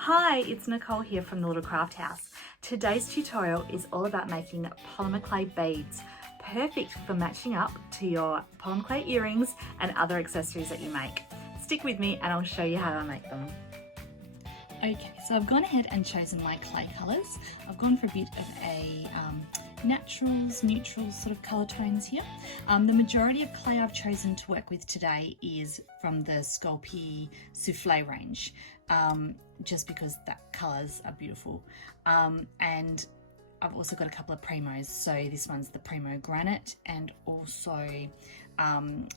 Hi, it's Nicole here from the Little Craft House. Today's tutorial is all about making polymer clay beads, perfect for matching up to your polymer clay earrings and other accessories that you make. Stick with me and I'll show you how to make them. Okay, so I've gone ahead and chosen my clay colours. I've gone for a bit of a naturals, neutrals sort of colour tones here. The majority of clay I've chosen to work with today is from the Sculpey Souffle range, just because that colours are beautiful. And I've also got a couple of Premos. So this one's the Premo Granite, and also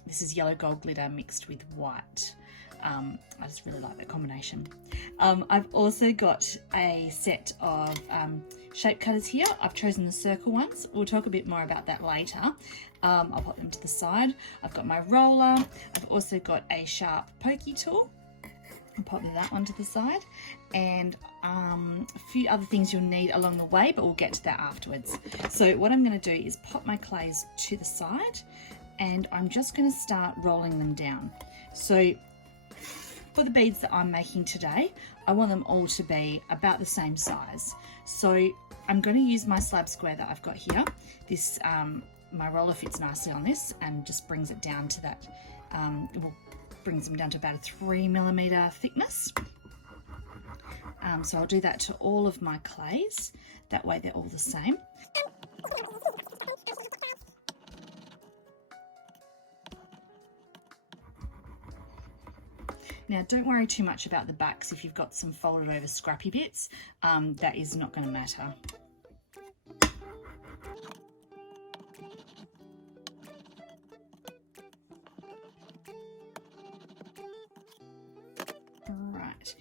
this is yellow gold glitter mixed with white. I just really like that combination. I've also got a set of shape cutters here. I've chosen the circle ones. We'll talk a bit more about that later. I'll pop them to the side. I've got my roller. I've also got a sharp pokey tool. I'll pop that one to the side, and a few other things you'll need along the way, but we'll get to that afterwards. So what I'm going to do is pop my clays to the side, and I'm just going to start rolling them down. So for the beads that I'm making today, I want them all to be about the same size. So I'm going to use my slab square that I've got here. This my roller fits nicely on this and just brings it down to that, brings them down to about a 3mm thickness. So I'll do that to all of my clays. That way they're all the same. Now, don't worry too much about the backs. If you've got some folded over scrappy bits, that is not going to matter. Right,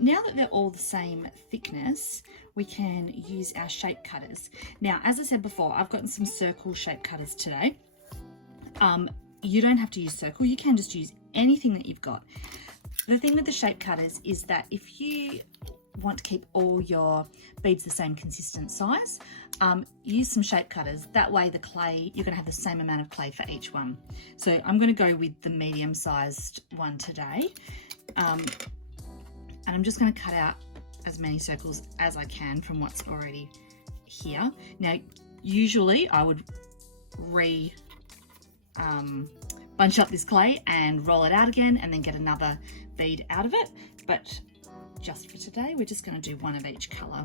now that they're all the same thickness, we can use our shape cutters. Now, as I said before, I've gotten some circle shape cutters today. You don't have to use circle, you can just use anything that you've got. The thing with the shape cutters is that if you want to keep all your beads the same consistent size, use some shape cutters. That way the clay, you're going to have the same amount of clay for each one. So I'm going to go with the medium sized one today. And I'm just going to cut out as many circles as I can from what's already here. Now, usually I would bunch up this clay and roll it out again and then get another bead out of it, but just for today we're just going to do one of each colour.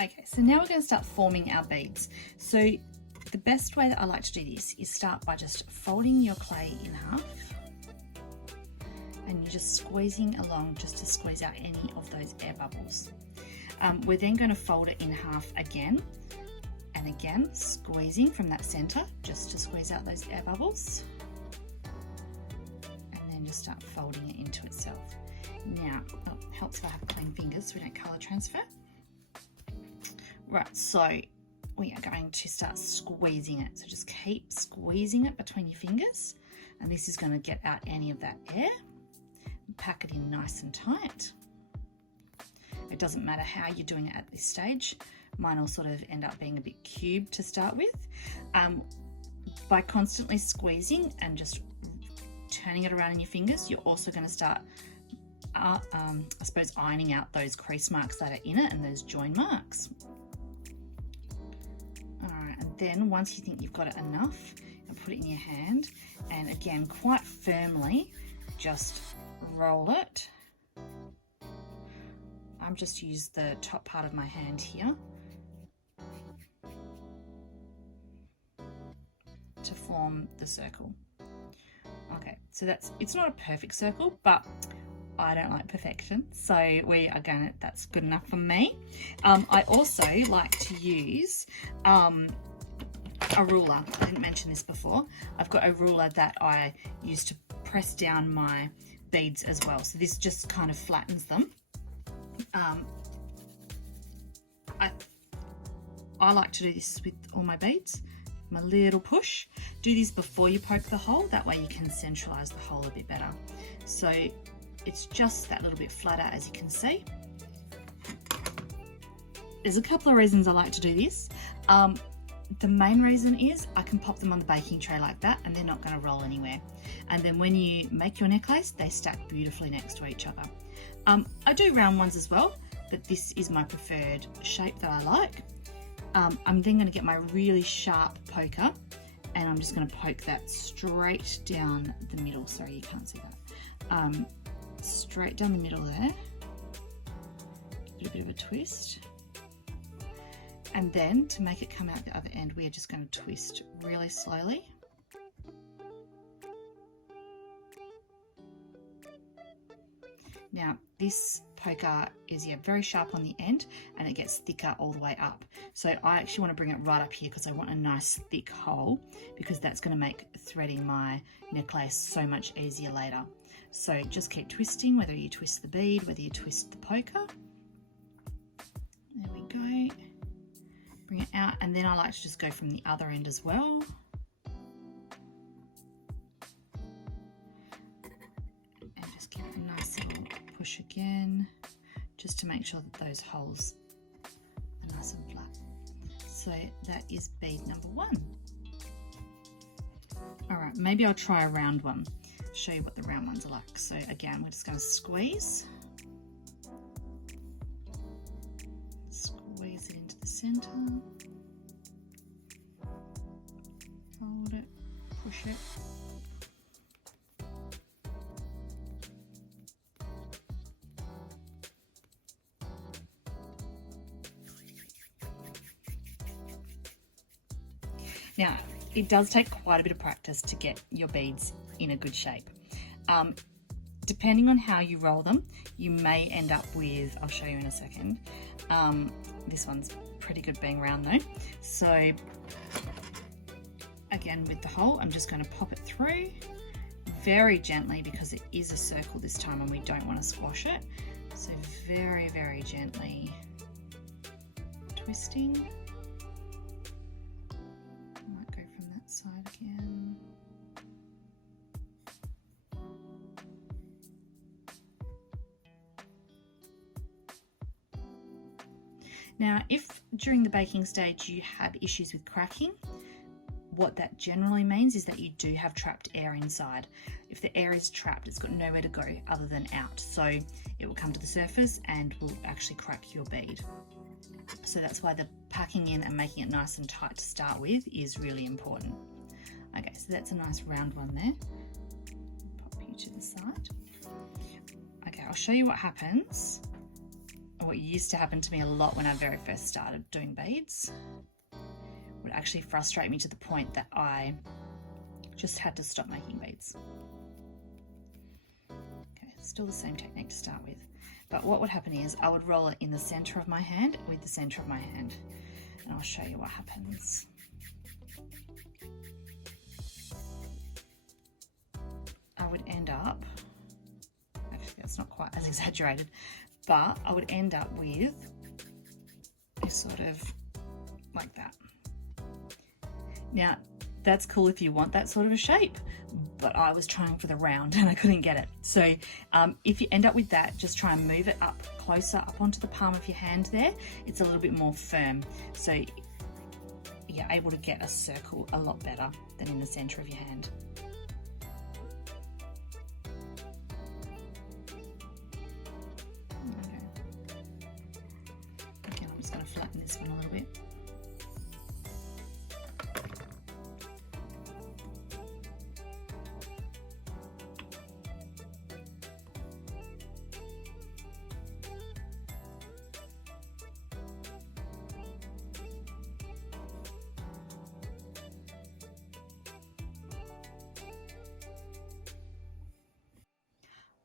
Okay, so now we're going to start forming our beads. So the best way that I like to do this is start by just folding your clay in half, and you're just squeezing along just to squeeze out any of those air bubbles. We're then going to fold it in half again, and again squeezing from that center just to squeeze out those air bubbles, and then just start folding it into itself. Now, it helps if I have clean fingers so we don't color transfer. Right, so we are going to start squeezing it. So just keep squeezing it between your fingers, and this is going to get out any of that air. Pack it in nice and tight. It doesn't matter how you're doing it at this stage. Mine will sort of end up being a bit cubed to start with. By constantly squeezing and just turning it around in your fingers, you're also going to start, I suppose, ironing out those crease marks that are in it and those join marks. Alright, and then once you think you've got it enough, you put it in your hand, and again, quite firmly, just roll it. I'm just use the top part of my hand here to form the circle. Okay, so it's not a perfect circle, but I don't like perfection, so we are going to, that's good enough for me. I also like to use a ruler. I didn't mention this before. I've got a ruler that I use to press down my beads as well, so this just kind of flattens them. I like to do this with all my beads. My little push. Do this before you poke the hole, that way you can centralize the hole a bit better. So it's just that little bit flatter, as you can see. There's a couple of reasons I like to do this. The main reason is I can pop them on the baking tray like that and they're not going to roll anywhere. And then when you make your necklace, they stack beautifully next to each other. I do round ones as well, but this is my preferred shape that I like. I'm then going to get my really sharp poker and I'm just going to poke that straight down the middle. Sorry, you can't see that. Straight down the middle there. Give it a bit of a twist. And then to make it come out the other end, we are just going to twist really slowly. Now this poker is very sharp on the end and it gets thicker all the way up. So I actually want to bring it right up here because I want a nice thick hole, because that's going to make threading my necklace so much easier later. So just keep twisting, whether you twist the bead, whether you twist the poker. There we go. Bring it out, and then I like to just go from the other end as well. And just give it a nice little push again, just to make sure that those holes are nice and flat. So that is bead number 1. All right, maybe I'll try a round one, show you what the round ones are like. So again, we're just going to squeeze it into the center, hold it, push it. Now, it does take quite a bit of practice to get your beads in a good shape. Depending on how you roll them, you may end up with, I'll show you in a second. This one's pretty good being round though. So again, with the hole, I'm just going to pop it through very gently because it is a circle this time and we don't want to squash it. So very, very gently twisting. Might go from that side again. Now, if during the baking stage you have issues with cracking, what that generally means is that you do have trapped air inside. If the air is trapped, it's got nowhere to go other than out. So it will come to the surface and will actually crack your bead. So that's why the packing in and making it nice and tight to start with is really important. Okay, so that's a nice round one there. Pop you to the side. Okay, I'll show you what happens. What used to happen to me a lot when I very first started doing beads would actually frustrate me to the point that I just had to stop making beads. Okay, still the same technique to start with. But what would happen is I would roll it in the center of my hand with the center of my hand. And I'll show you what happens. I would end up, actually that's not quite as exaggerated, but I would end up with a sort of like that. Now, that's cool if you want that sort of a shape, but I was trying for the round and I couldn't get it. So if you end up with that, just try and move it up closer up onto the palm of your hand there. It's a little bit more firm. So you're able to get a circle a lot better than in the center of your hand. Again, I'm just going to flatten this one a little bit.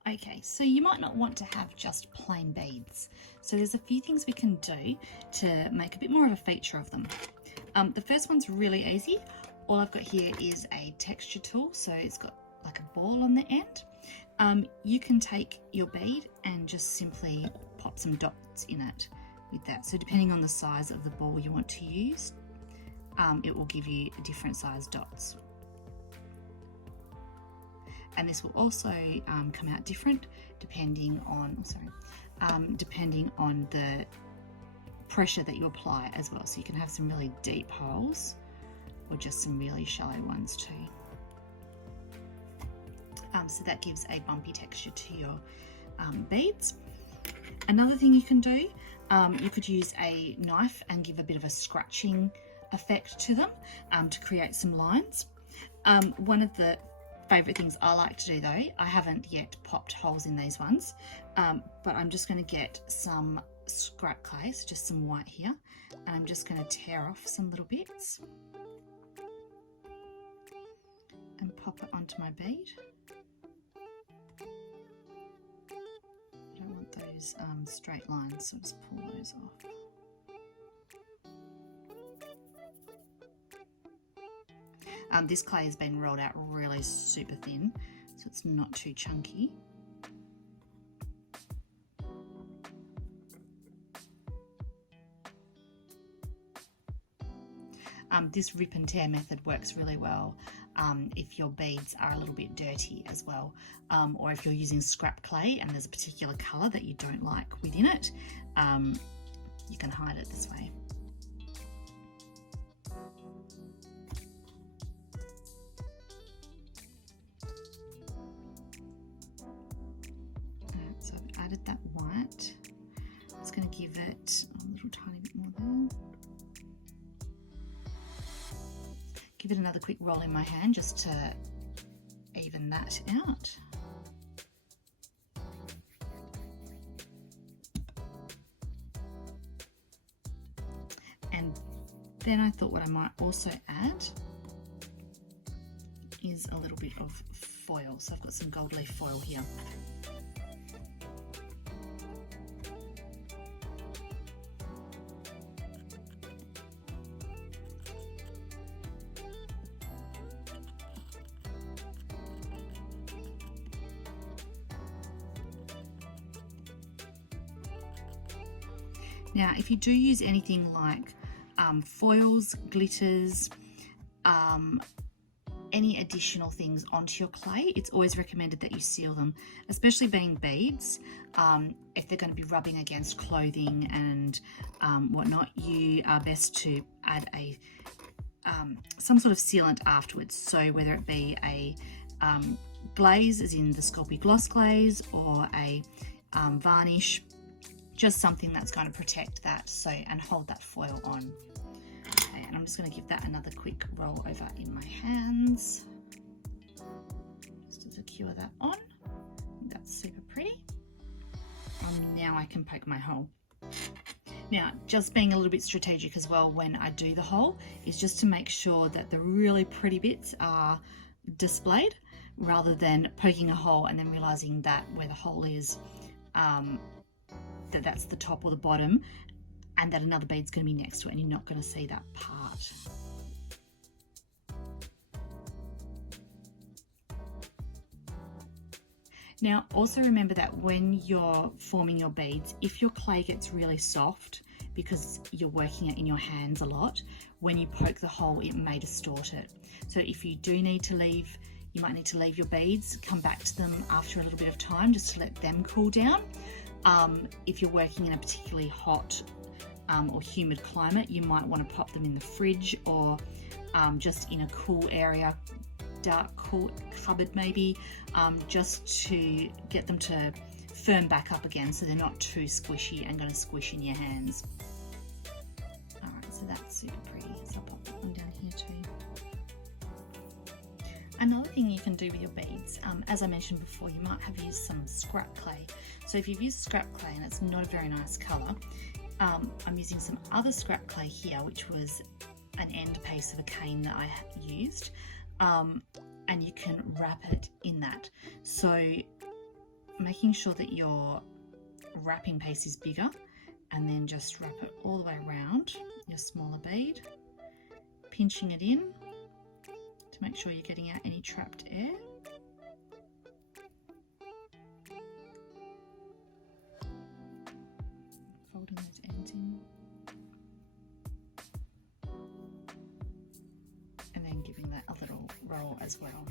Okay, so you might not want to have just plain beads. So there's a few things we can do to make a bit more of a feature of them. The first one's really easy. All I've got here is a texture tool, so it's got like a ball on the end. You can take your bead and just simply pop some dots in it with that. So depending on the size of the ball you want to use, it will give you different size dots. and this will also come out different depending on, depending on the pressure that you apply as well. So you can have some really deep holes or just some really shallow ones too. So that gives a bumpy texture to your beads. Another thing you can do, you could use a knife and give a bit of a scratching effect to them to create some lines. One of the favourite things I like to do though, I haven't yet popped holes in these ones, but I'm just going to get some scrap clay, so just some white here, and I'm just going to tear off some little bits and pop it onto my bead. I don't want those straight lines, so just pull those off. This clay has been rolled out really super thin, so it's not too chunky. This rip and tear method works really well if your beads are a little bit dirty as well, or if you're using scrap clay and there's a particular colour that you don't like within it, you can hide it this way. So I've added that white. I'm just going to give it a little tiny bit more there. Give it another quick roll in my hand just to even that out. And then I thought what I might also add is a little bit of foil. So I've got some gold leaf foil here. Now, if you do use anything like foils, glitters, any additional things onto your clay, it's always recommended that you seal them, especially being beads. If they're going to be rubbing against clothing and whatnot, you are best to add a some sort of sealant afterwards. So whether it be a glaze, as in the Sculpey gloss glaze, or a varnish, just something that's going to protect that and hold that foil on. Okay, and I'm just going to give that another quick roll over in my hands just to secure that on. That's super pretty. And now I can poke my hole. Now, just being a little bit strategic as well when I do the hole is just to make sure that the really pretty bits are displayed, rather than poking a hole and then realizing that where the hole is, that's the top or the bottom, and that another bead's going to be next to it and you're not going to see that part. Now, also remember that when you're forming your beads, if your clay gets really soft because you're working it in your hands a lot, when you poke the hole, it may distort it. So if you do need to leave, you might need to leave your beads, come back to them after a little bit of time just to let them cool down. If you're working in a particularly hot or humid climate, you might want to pop them in the fridge, or just in a cool area, dark, cool cupboard maybe, just to get them to firm back up again so they're not too squishy and going to squish in your hands. Alright, so that's super pretty. So I'll pop that one down here too. Another thing you can do with your beads, as I mentioned before, you might have used some scrap clay. So if you've used scrap clay and it's not a very nice colour, I'm using some other scrap clay here, which was an end piece of a cane that I used, and you can wrap it in that. So making sure that your wrapping piece is bigger, and then just wrap it all the way around your smaller bead, pinching it in to make sure you're getting out any trapped air. Folding those ends in. And then giving that a little roll as well.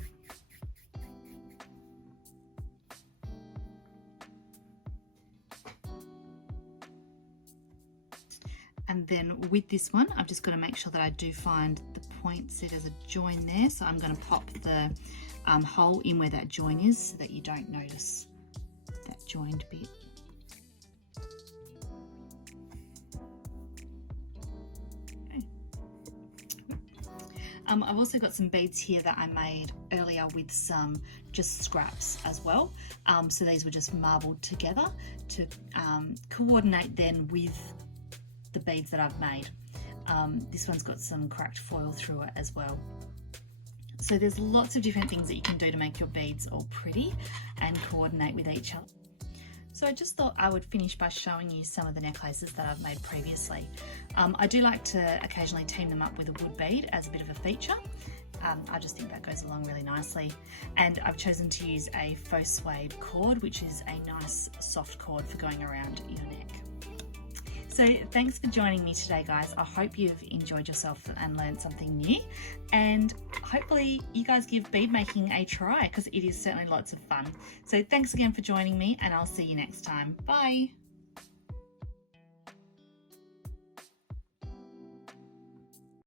And then with this one, I've just got to make sure that I do find the point so there's a join there. So I'm going to pop the hole in where that join is so that you don't notice that joined bit. Okay. I've also got some beads here that I made earlier with some just scraps as well. So these were just marbled together to coordinate then with the beads that I've made. This one's got some cracked foil through it as well. So there's lots of different things that you can do to make your beads all pretty and coordinate with each other. So I just thought I would finish by showing you some of the necklaces that I've made previously. I do like to occasionally team them up with a wood bead as a bit of a feature. I just think that goes along really nicely. And I've chosen to use a faux suede cord, which is a nice soft cord for going around your neck. So thanks for joining me today, guys. I hope you've enjoyed yourself and learned something new. And hopefully you guys give bead making a try, because it is certainly lots of fun. So thanks again for joining me, and I'll see you next time. Bye.